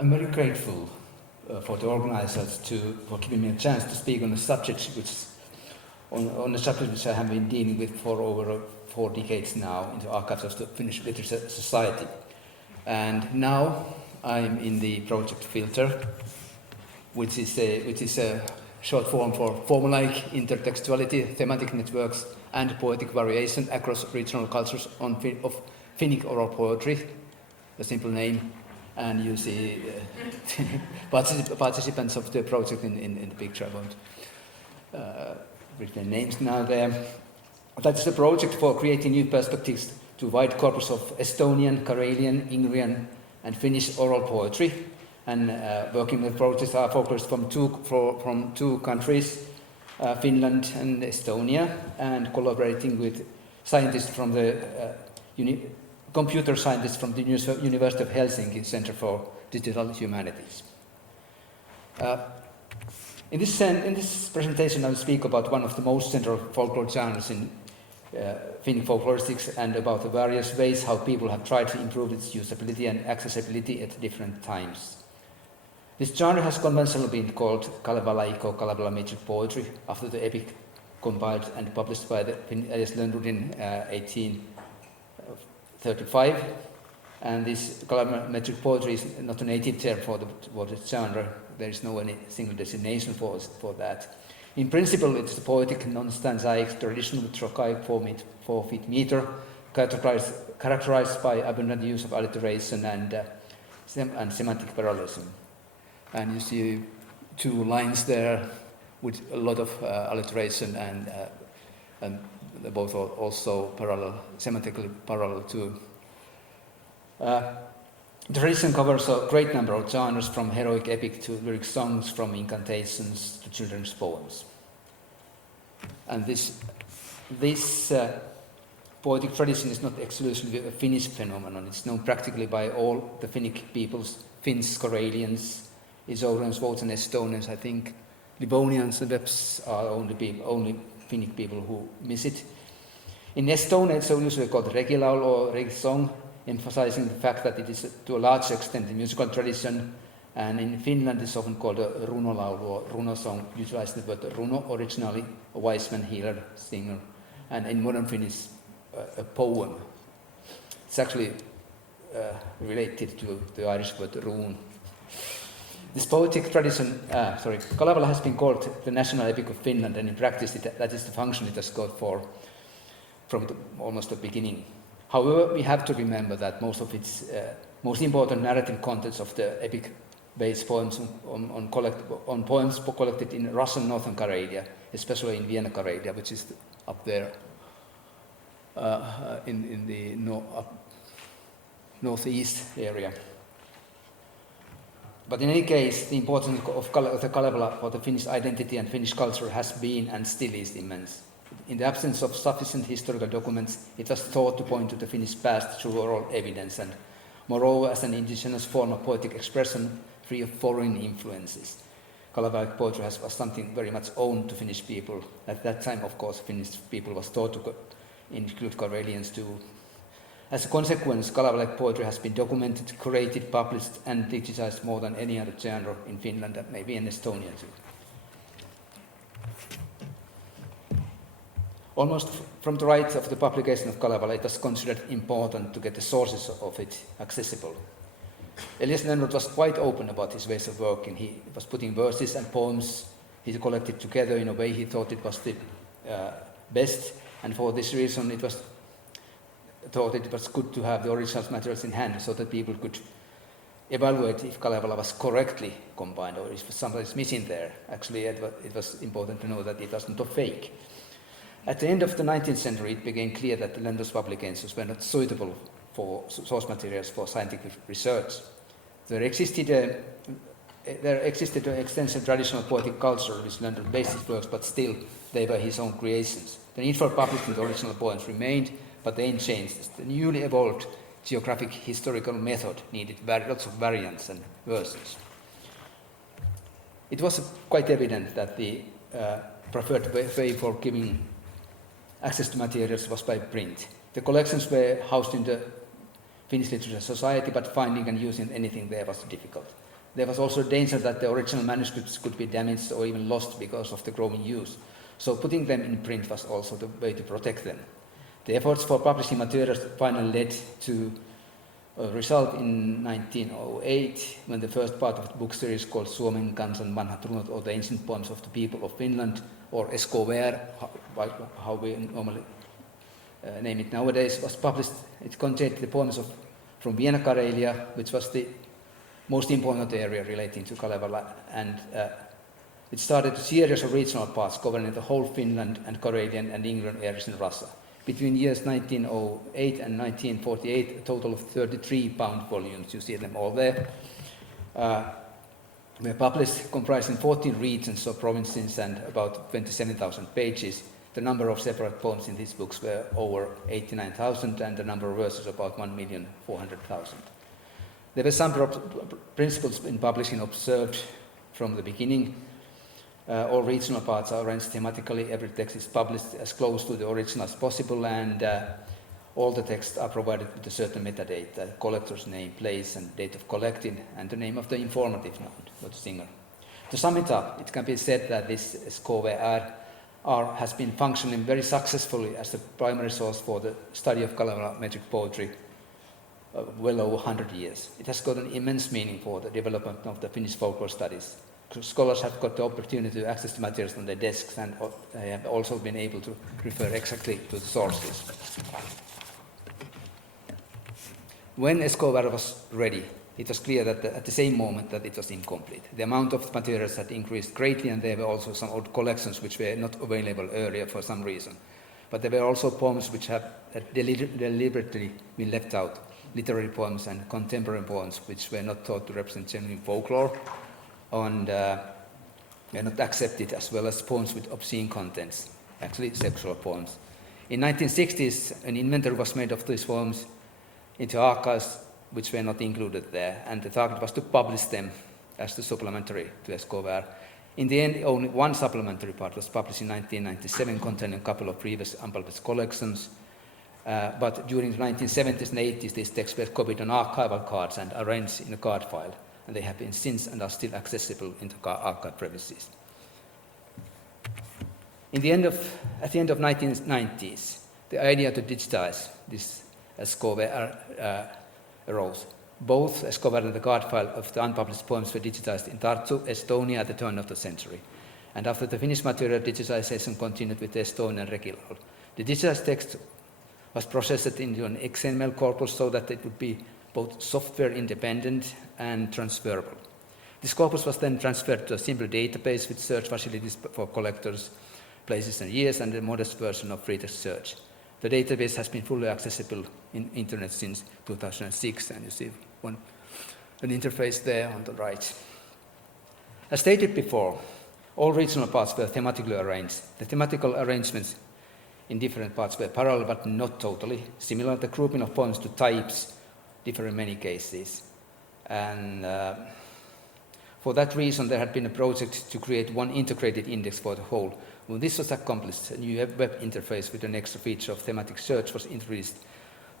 I'm very grateful for the organizers for giving me a chance to speak on a subject on a subject which I have been dealing with for over 4 decades now in the archives of the Finnish Literature Society. And now I'm in the project Filter, which is a short form for Formulaic, intertextuality, thematic networks, and poetic variation across regional cultures of Finnic oral poetry, a simple name. And you see participants of the project in the picture. I won't read their names now there. That's the project for creating new perspectives to wide corpus of Estonian, Karelian, Ingrian, and Finnish oral poetry. And working with projects are focused from two countries, Finland and Estonia, and collaborating with scientists from the computer scientists from the University of Helsinki Center for Digital Humanities. In this presentation, I will speak about one of the most central folklore genres in Finnic folkloristics and about the various ways how people have tried to improve its usability and accessibility at different times. This genre has conventionally been called Kalevalaik or Kalevala metric poetry after the epic compiled and published by the Finnish Literature in 1835. And this Kalevala metric poetry is not a native term for the genre. There is no any single designation for that. In principle, it's a poetic, non-stanzaic tradition with trochaic 4 feet meter, characterized by abundant use of alliteration and semantic parallelism. And you see 2 lines there with a lot of alliteration and both are also parallel, semantically parallel to. The tradition covers a great number of genres, from heroic epic to lyric songs, from incantations to children's poems. And this poetic tradition is not exclusively a Finnish phenomenon. It's known practically by all the Finnic peoples, Finns, Karelians, Isorians, Votes, and Estonians. I think Livonians and Lepps are only Finnic people who miss it. In Estonia, it's usually called regilaul or regisong, emphasizing the fact that it is to a large extent a musical tradition, and in Finland it's often called a runolau or runosong, utilizing the word runo, originally a wise man, healer, singer, and in modern Finnish a poem. It's actually related to the Irish word rune. This poetic tradition, Kalevala has been called the national epic of Finland, and in practice that is the function it has got from almost the beginning. However, we have to remember that most of its most important narrative contents of the epic-based poems on poems collected in Russian Northern Karelia, especially in Vienna Karelia, which is up there in the northeast area. But in any case, the importance of the Kalevala for the Finnish identity and Finnish culture has been and still is immense. In the absence of sufficient historical documents, it was thought to point to the Finnish past through oral evidence, and moreover as an indigenous form of poetic expression free of foreign influences. Kalevala poetry was something very much owned to Finnish people. At that time, of course, Finnish people was thought to include Karelians too. As a consequence, Kalevala poetry has been documented, curated, published, and digitized more than any other genre in Finland, and maybe in Estonia too. Almost from the right of the publication of Kalevala, it was considered important to get the sources of it accessible. Elias Lönnrot was quite open about his ways of working. He was putting verses and poems he collected together in a way he thought it was the best, and for this reason it was thought it was good to have the original materials in hand so that people could evaluate if Kalevala was correctly combined or if something is missing there. Actually, it was important to know that it wasn't a fake. At the end of the 19th century, it became clear that the Lönnrot's publications were not suitable for source materials for scientific research. There existed an extensive traditional poetic culture which Lönnrot based his works, but still they were his own creations. The need for publishing the original poems remained, but they changed. The newly evolved geographic historical method needed lots of variants and versions. It was quite evident that the preferred way for giving access to materials was by print. The collections were housed in the Finnish Literature Society, but finding and using anything there was difficult. there was also a danger that the original manuscripts could be damaged or even lost because of the growing use. So putting them in print was also the way to protect them. The efforts for publishing materials finally led to a result in 1908, when the first part of the book series called Suomen kansan vanhat runot, or the ancient poems of the people of Finland, or SKVR, how we normally name it nowadays, was published. It contained the poems from Vienna Karelia, which was the most important area relating to Kalevala, and it started a series of regional parts covering the whole Finland and Karelian and Ingrian areas in Russia. Between years 1908 and 1948, a total of 33 bound volumes, you see them all there, were published, comprising 14 regions or provinces and about 27,000 pages. The number of separate poems in these books were over 89,000, and the number of verses about 1,400,000. There were some principles in publishing observed from the beginning. All regional parts are arranged thematically. Every text is published as close to the original as possible, and all the texts are provided with a certain metadata: collector's name, place, and date of collecting, and the name of the informative noun, or the singer. To sum it up, it can be said that this SKVR has been functioning very successfully as the primary source for the study of Kalevala metric poetry well over 100 years. It has got an immense meaning for the development of the Finnish folklore studies. Scholars have got the opportunity to access the materials on their desks, and they have also been able to refer exactly to the sources. When SKVR was ready, it was clear that at the same moment that it was incomplete. The amount of materials had increased greatly, and there were also some old collections which were not available earlier for some reason. But there were also poems which had deliberately been left out, literary poems and contemporary poems which were not thought to represent genuine folklore, and were not accepted, as well as poems with obscene contents, actually sexual poems. In 1960s, an inventory was made of these poems into archives which were not included there, and the target was to publish them as the supplementary to SKVR. In the end, only one supplementary part was published in 1997, containing a couple of previous unpublished collections, but during the 1970s and 80s, these texts were copied on archival cards and arranged in a card file, and they have been since and are still accessible in the archive premises. At the end of 1990s, the idea to digitize this SKVR arose. Both SKVR and the card file of the unpublished poems were digitized in Tartu, Estonia at the turn of the century. And after the Finnish material, digitization continued with the Estonian regilaul. The digitized text was processed into an XML corpus so that it would be both software independent and transferable. This corpus was then transferred to a simple database with search facilities for collectors, places and years, and a modest version of free text search. The database has been fully accessible in internet since 2006, and you see an interface there on the right. As stated before, all regional parts were thematically arranged. The thematical arrangements in different parts were parallel, but not totally similar. The grouping of poems to types differ in many cases. And for that reason, there had been a project to create one integrated index for the whole. When this was accomplished, a new web interface with an extra feature of thematic search was introduced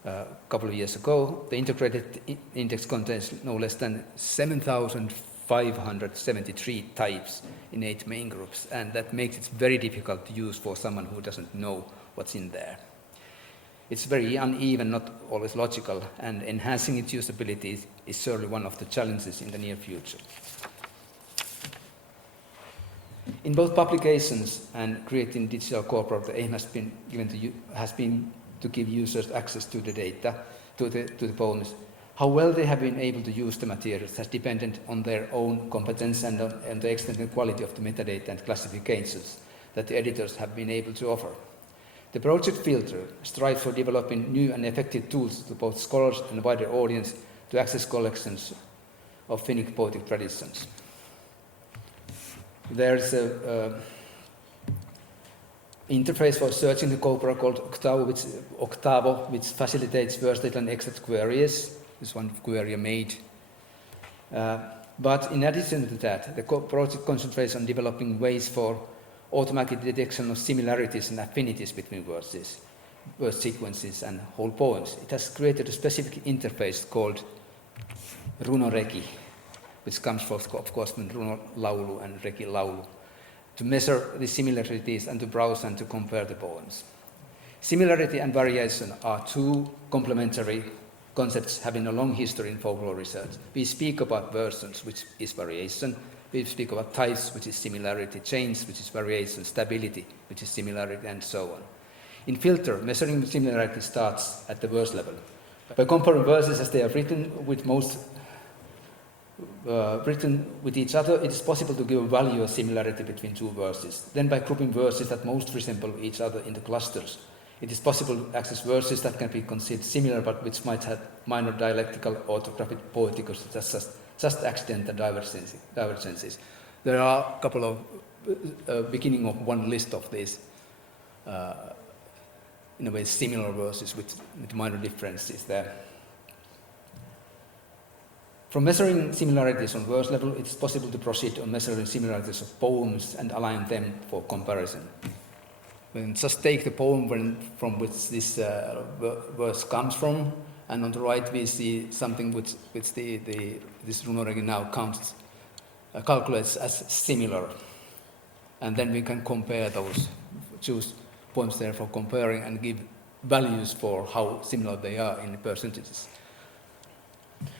a couple of years ago. The integrated index contains no less than 7,573 types in 8 main groups, and that makes it very difficult to use for someone who doesn't know what's in there. It's very uneven, not always logical, and enhancing its usability is certainly one of the challenges in the near future. In both publications and creating digital corpora, the aim has been to give users access to the data, to the poems. How well they have been able to use the materials has depended on their own competence and on the extent and quality of the metadata and classifications that the editors have been able to offer. The project Filter strives for developing new and effective tools to both scholars and a wider audience to access collections of Finnic poetic traditions. There's an interface for searching the corpora called Octavo, which facilitates versatile and exact queries. This one query made. But in addition to that, the project concentrates on developing ways for automatic detection of similarities and affinities between words, word sequences, and whole poems. It has created a specific interface called runoregi, which comes from, of course, from runolaulu and regilaul, to measure the similarities and to browse and to compare the poems. Similarity and variation are two complementary concepts having a long history in folklore research. We speak about versions, which is variation. We speak about types, which is similarity, change, which is variation, stability, which is similarity, and so on. In filter, measuring similarity starts at the verse level. By comparing verses as they are written with each other, it is possible to give a value of similarity between two verses. Then by grouping verses that most resemble each other into clusters, it is possible to access verses that can be considered similar but which might have minor dialectical, orthographic, poetic, or just accidental divergences. There are a couple of beginning of one list of these, in a way, similar verses with minor differences there. From measuring similarities on verse level, it is possible to proceed on measuring similarities of poems and align them for comparison. We can just take the poem from which this verse comes from, and on the right we see something which this runoregi now calculates as similar. And then we can compare those, choose poems there for comparing and give values for how similar they are in percentages.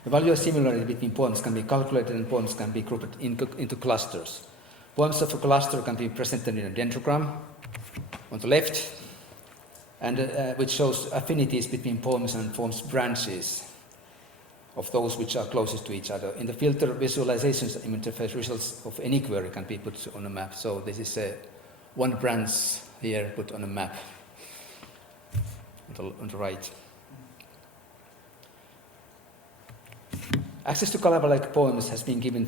The value of similarity between poems can be calculated and poems can be grouped into clusters. Poems of a cluster can be presented in a dendrogram on the left, and which shows affinities between poems and forms branches of those which are closest to each other. In the filter, visualizations and interface results of any query can be put on a map. So this is one branch here put on a map on the right. Access to Kaleva-like poems has been given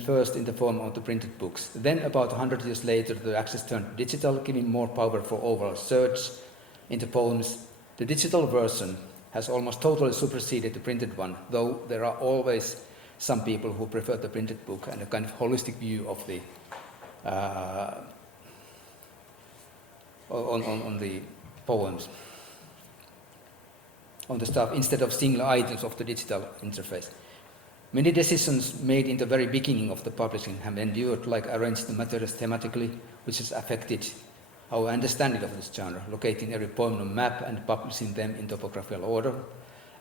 first in the form of the printed books. Then, about 100 years later, the access turned digital, giving more power for overall search into poems. The digital version has almost totally superseded the printed one, though there are always some people who prefer the printed book and a kind of holistic view of the on the poems, on the stuff, instead of single items of the digital interface. Many decisions made in the very beginning of the publishing have endured, like arranging the materials thematically, which has affected our understanding of this genre, locating every poem on a map and publishing them in topographical order.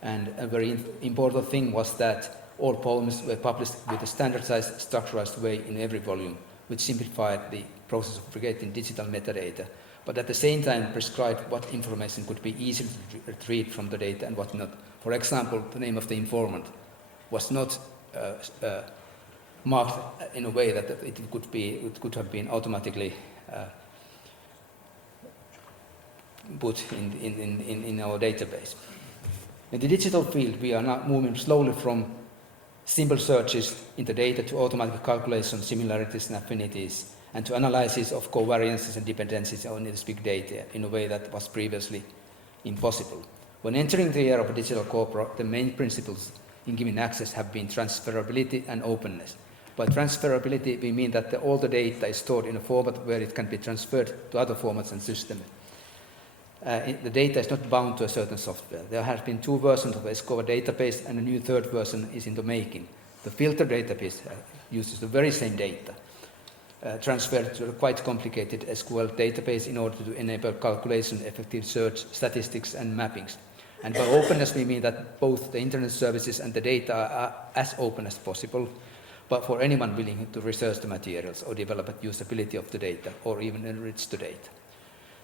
And a very important thing was that all poems were published with a standardized, structurized way in every volume, which simplified the process of creating digital metadata, but at the same time prescribed what information could be easily retrieved from the data and what not. For example, the name of the informant was not marked in a way that it could have been automatically put in our database. In the digital field, we are now moving slowly from simple searches in the data to automatic calculation, similarities and affinities, and to analysis of covariances and dependencies on this big data in a way that was previously impossible. When entering the era of digital corpora, the main principles in giving access have been transferability and openness. By transferability, we mean that all the data is stored in a format where it can be transferred to other formats and systems. The data is not bound to a certain software. There have been 2 versions of the SKVR database, and a new 3rd version is in the making. The filter database uses the very same data, transferred to a quite complicated SQL database in order to enable calculation, effective search, statistics, and mappings. And by openness, we mean that both the internet services and the data are as open as possible, but for anyone willing to research the materials or develop a usability of the data or even enrich the data.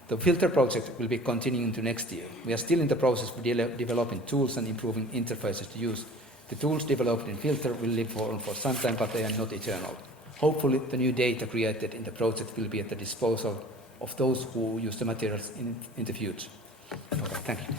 The filter project will be continuing to next year. We are still in the process of developing tools and improving interfaces to use. The tools developed in filter will live for some time, but they are not eternal. Hopefully, the new data created in the project will be at the disposal of those who use the materials in the future. Okay, thank you.